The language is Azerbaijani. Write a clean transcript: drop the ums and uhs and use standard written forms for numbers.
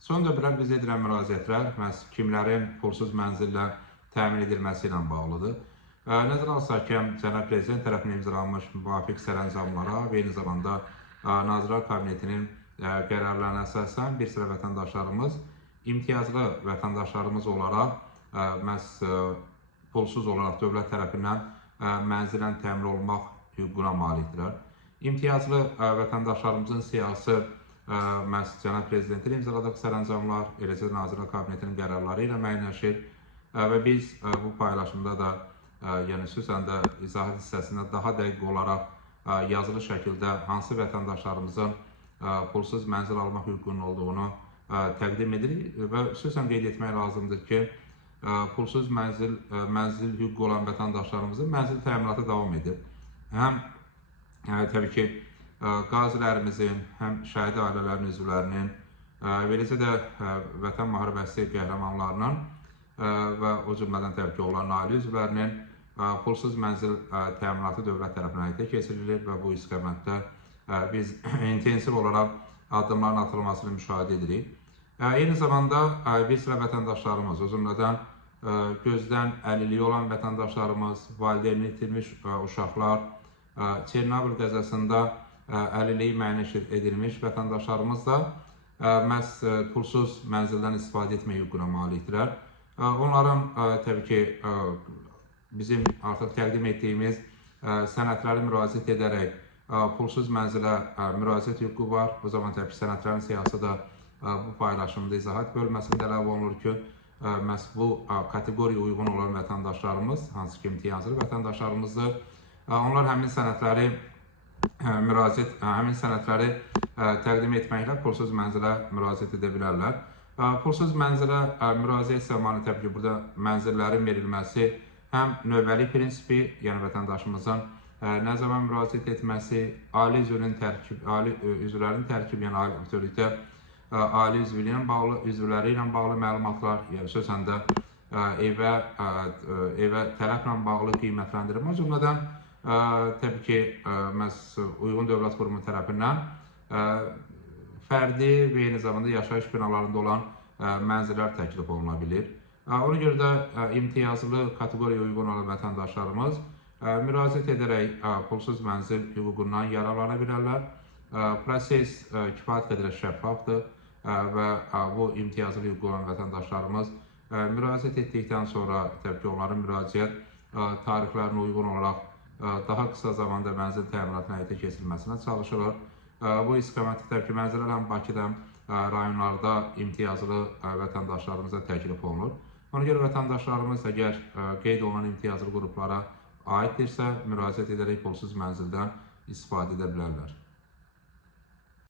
Son dövrlər bizə edilən müraciətlər məhz kimlərin pulsuz mənzillə təmin edilməsi ilə bağlıdır. Nəzərə alsaq ki, Cənab Prezident tərəfindən imzalanmış müvafiq sərəncamlara və eyni zamanda Nazirlər Kabinetinin qərarlarına əsasən bir sıra vətəndaşlarımız imtiyazlı vətəndaşlarımız olaraq məhz pulsuz olaraq dövlət tərəfindən mənzillə təmin olunmaq hüququna malikdirlər. İmtiyazlı vətəndaşlarımızın siyahısı məhz Cənab Prezidentin imzaladığı sərəncamlar, eləcə Nazirlər Kabinetinin qərarları ilə müəyyənləşir və biz bu paylaşımda da, yəni xüsusən də izahat hissəsində daha dəqiq olaraq yazılı şəkildə hansı vətəndaşlarımızın pulsuz mənzil almaq hüququnun olduğunu təqdim edirik və xüsusən qeyd etmək lazımdır ki, pulsuz mənzil hüququ olan vətəndaşlarımızın mənzil təminatı davam edir. Həm təbii ki, qazilərimizin, həm şəhid ailələrinin üzvlərinin, eləcə də vətən müharibəsi qəhrəmanlarının və o cümlədən təbii ki, onların ailə üzvlərinin pulsuz mənzil təminatı dövlət tərəfindən həyata keçirilir və bu istiqamətdə biz intensiv olaraq addımların atılmasını müşahidə edirik. Eyni zamanda bir sıra vətəndaşlarımız, o cümlədən gözdən əlilliyi olan vətəndaşlarımız, valideynini itirmiş uşaqlar, Çernobil qəzasında əlilliyi müəyyən edilmiş vətəndaşlarımız da məhz pulsuz mənzildən istifadə etmək hüququna malikdirlər. Onların təbii ki, bizim artıq təqdim etdiyimiz sənədləri müraciət edərək pulsuz mənzilə müraciət hüququ var. O zaman təbii ki, sənədlərin siyahısı da bu paylaşımda izahat bölməsində əlavə olunur ki, məhz bu kateqoriyaya uyğun olan vətəndaşlarımız, hansı ki, imtiyazlı vətəndaşlarımızdır, onlar həmin sənədləri təqdim etməklə pulsuz mənzilə müraciət edə bilərlər. Pulsuz mənzilə müraciət zamanı təbii ki, burada mənzillərin verilməsi həm növbəli prinsipi, yəni vətəndaşımızın nə zaman müraciət etməsi, ali üzvlərin tərkibi, yəni bütövlükdə ali üzvləri ilə bağlı məlumatlar, yəni xüsusən də evə tələblə bağlı qiymətləndirmə, o cümlədən təbii ki, uyğun dövlət qurumu tərəfindən fərdi və eyni zamanda yaşayış binalarında olan mənzillər təklif oluna bilir. Ona görə də imtiyazlı kateqoriyaya uyğun olan vətəndaşlarımız müraciət edərək pulsuz mənzil hüququndan yararlana bilərlər. Proses kifayət qədər şəffafdır və bu imtiyazlı hüququ olan vətəndaşlarımız müraciət etdikdən sonra təbii ki, onların müraciət tarixlərinə uyğun olaraq daha qısa zamanda mənzil təminatının həyata keçirilməsinə çalışılır. Bu istiqamətdə təbii ki, mənzillər həm Bakıda, rayonlarda imtiyazlı vətəndaşlarımıza təklif olunur. Ona görə vətəndaşlarımız əgər qeyd olunan imtiyazlı qruplara aiddirsə, müraciət edərək pulsuz mənzildən istifadə edə bilərlər.